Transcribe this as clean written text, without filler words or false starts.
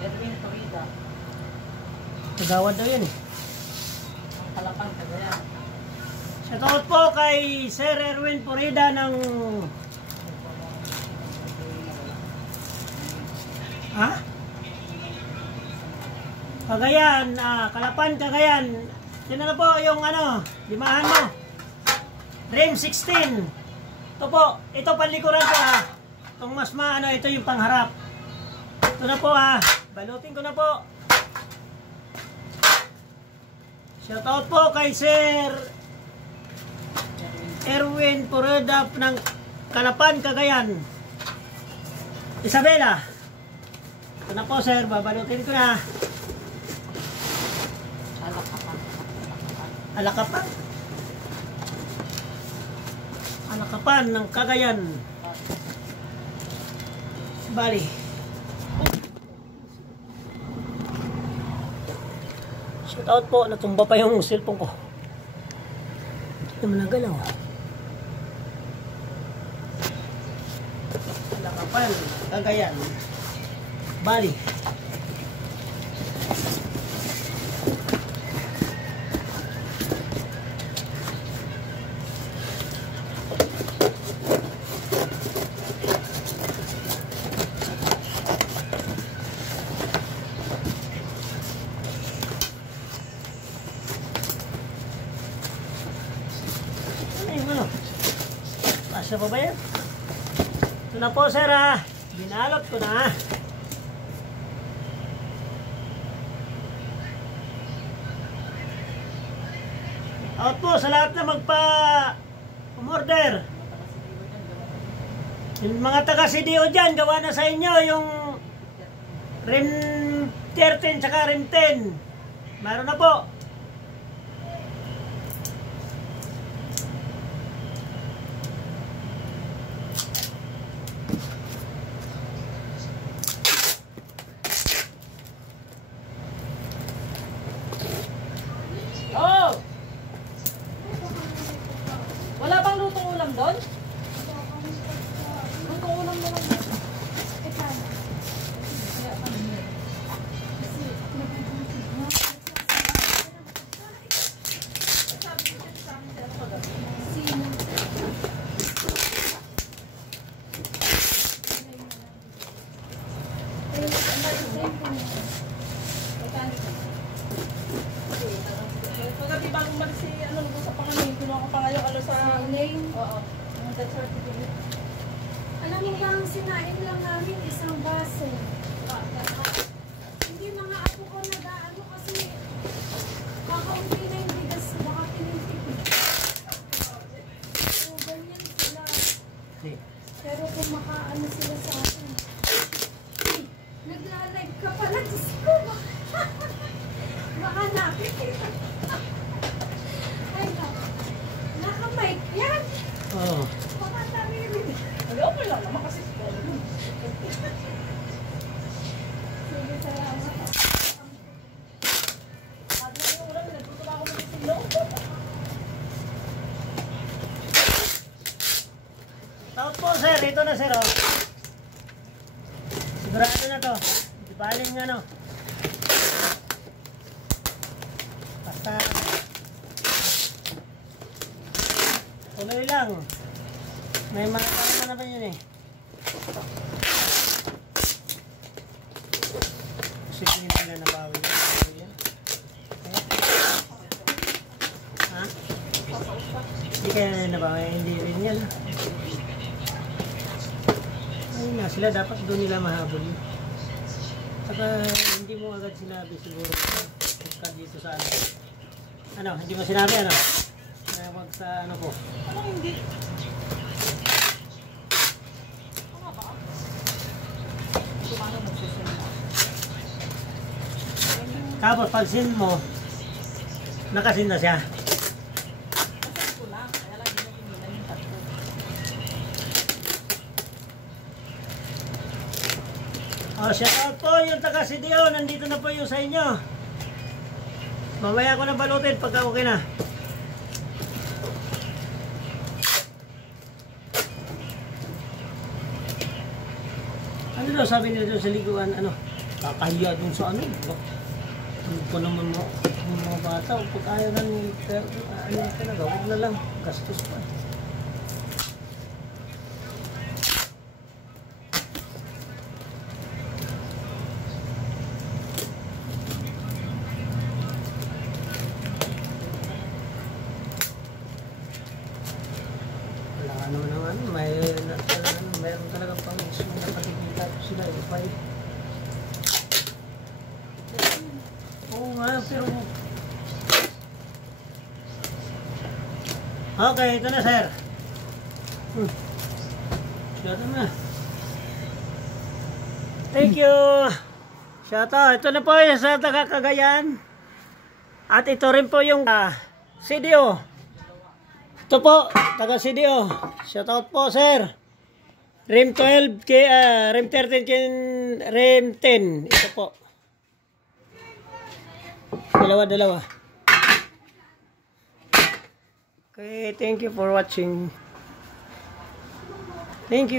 Edwin Torida. Kagawad daw yan eh. Ang Kalapang, Cagayan. Shoutout po kay Sir Erwin Purida ng... Ha? Cagayan, Kalapan, Cagayan. Sino na po yung ano, limahan mo? Rim 16. Ito po, ito panlikuran po ha. Itong mas maano, ito yung pangharap. Ito na po ha, balutin ko na po. Shoutout po kay Sir Erwin Purida ng Kalapan, Cagayan. Isabela. Ito na po sir, babalutin ko na. Alakapan. Alakapan ng Cagayan. Bali. Shout out po, natumba pa yung cellphone ko. Hindi naman nagalaw. Alakapan, Cagayan. Bali. Pasya pa ba yan? Ito na po sir ha. Binalot ko na. Out po sa lahat na umorder. Yung mga taga-CDO dyan, gawa na sa inyo yung RIM 13 tsaka RIM 10. Meron na po. Oh! Wala bang lutong ulam doon? Lutong ulam na lang. Pagkati bago umalis si nag-usap pa kami, kinuha ko pa ngayon sa name. Oo. Ang death certificate. Alam mo bang sinain lang namin isang baso. Hindi mga apo ko nag-aano kasi kakaunti na yung bigas baka tinintip. So, ganyan sila. Pero kung makaano sila sa akin. Nagla-live ka pala, Diyos ko. Baka nakikita. Ay, naka-mic yan. Oo. Baka naririnig. Okay lang naman kasi ito. Sige, salamat. Sabi na yung ulam, nagluto na ako ng silo. Out po sir, ito na sir oh. Sigurado na to. Hindi baling ano. Basta tuloy lang. May mga tama na ba yun eh. Kasi hindi nila nabawi yan. Ha? Hindi kaya nila nabawi. Hindi rin yan. Ayun na sila. Dapat doon nila mahabol. Saka hindi mo agad sinabi siguro. Dito sa ano. Ano? Hindi mo sinabi ano? Wag sa ano ko. Anong hindi? Tapos pag sin mo, nakasin na siya. Oh, shout out po yung taga CDO, nandito na po yung sa inyo. Mamaya ko na balutin pagka okay na. Ano daw sabi nila doon sa liguan, ano? Kakahiya dun sa ano. Ano pa naman yung mga bata. Pag ayaw na ni ano talaga, huwag na lang. Gastos pa. Wala naman ang ano, mayroon talaga pang gusto na nakatikinta sila. Oo nga, pero... Okay, ito na, sir. Shout out na. Thank you. Shout out. Ito na po yung sa taga Cagayan. At ito rin po yung CDO. Ito po, taga CDO. Shout out po, sir. REM 12, REM 13, REM 10. Ito po. Dalawa. Okay, thank you for watching. Thank you.